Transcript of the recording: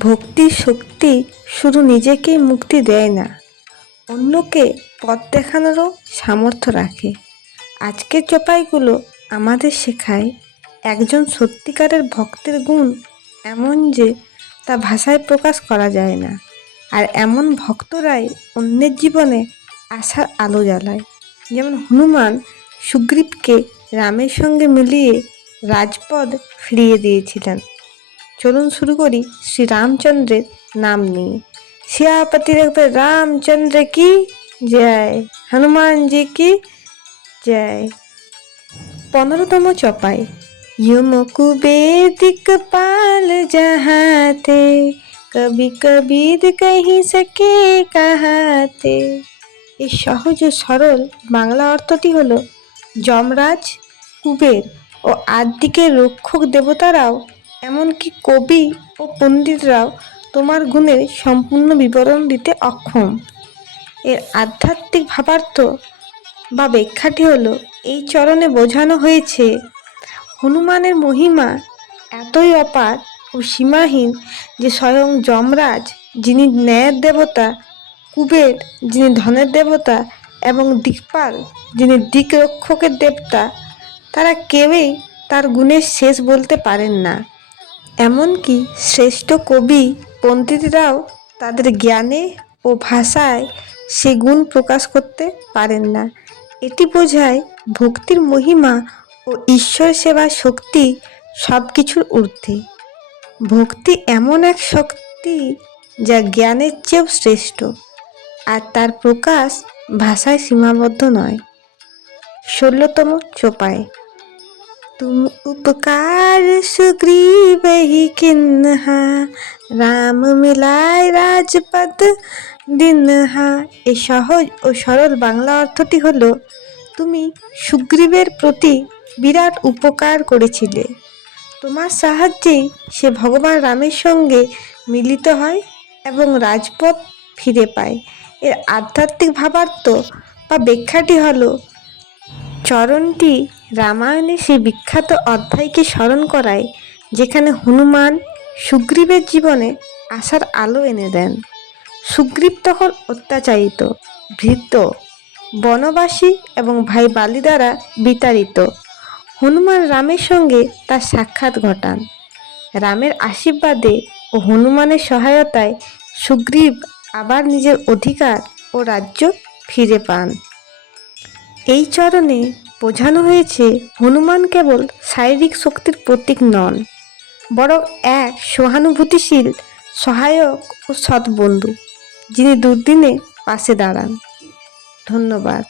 ভক্তির শক্তি শুধু নিজেকেই মুক্তি দেয় না, অন্যকে পথ দেখানোরও সামর্থ্য রাখে। আজকের চপাইগুলো আমাদের শেখায় একজন সত্যিকারের ভক্তের গুণ এমন যে তা ভাষায় প্রকাশ করা যায় না, আর এমন ভক্তরাই অন্যের জীবনে আশার আলো জ্বালায়। যেমন হনুমান সুগ্রীবকে রামের সঙ্গে মিলিয়ে রাজপদ ফিরিয়ে দিয়েছিলেন। চলুন শুরু করি শ্রী রামচন্দ্রের নাম নিয়ে শিয়াপতি দেখবে রামচন্দ্র কি জয় হনুমান জি কি জয় পনেরোতম চপাই युम कुबेदिक पाल जहाते কবি কবির কহি সকে কাহাতে এই সহজ ও সরল বাংলা অর্থটি হলো যমরাজ কুবের ও আদিকের রক্ষক দেবতারাও এমনকি কবি ও পণ্ডিতরাও তোমার গুণের সম্পূর্ণ বিবরণ দিতে অক্ষম। এর আধ্যাত্মিক ভাবার্থ বা ব্যাখ্যাটি হলো, এই চরণে বোঝানো হয়েছে, হনুমানের মহিমা এতই অপার ও সীমাহীন যে স্বয়ং যমরাজ, যিনি ন্যায়ের দেবতা, কুবের, যিনি ধনের দেবতা, এবং দিকপাল, যিনি দিকরক্ষকের দেবতা, তারা কেউই তার গুণের শেষ বলতে পারেন না। এমনকি শ্রেষ্ঠ কবি পণ্ডিতরাও তাদের জ্ঞানে ও ভাষায় সে গুণ প্রকাশ করতে পারেন না। এটি বোঝায় ভক্তির মহিমা ও ঈশ্বর সেবার শক্তি সব কিছুর ঊর্ধ্বে। ভক্তি এমন এক শক্তি যা জ্ঞানের চেয়েও শ্রেষ্ঠ, আর তার প্রকাশ ভাষায় সীমাবদ্ধ নয়। ষোলোতম চোপায় तुम उपकार सुग्रीव ही किन्हा রাম মিলায় রাজপদ দিনহা এই সহজ ও সরল বাংলা অর্থটি হলো তুমি সুগ্রীবের প্রতি বিরাট উপকার করেছিলে তোমার সাহায্যেই সে ভগবান রামের সঙ্গে মিলিত হয় এবং রাজপথ ফিরে পায় এর আধ্যাত্মিক ভাবার্থ বা ব্যাখ্যাটি হলো চরণটি রামায়ণে সেই বিখ্যাত অধ্যায়কে স্মরণ করায়, যেখানে হনুমান সুগ্রীবের জীবনে আশার আলো এনে দেন। সুগ্রীব তখন অত্যাচারিত ভীত বনবাসী এবং ভাই বালি দ্বারা বিতাড়িত। হনুমান রামের সঙ্গে তার সাক্ষাৎ ঘটান। রামের আশীর্বাদে ও হনুমানের সহায়তায় সুগ্রীব আবার নিজের অধিকার ও রাজ্য ফিরে পান। এই চরণে বোঝানো হয়েছে হনুমান কেবল শারীরিক শক্তির প্রতীক নন, বরং এক সহানুভূতিশীল, সহায়ক ও সৎ বন্ধু, যিনি দুর্দিনে পাশে দাঁড়ান। ধন্যবাদ।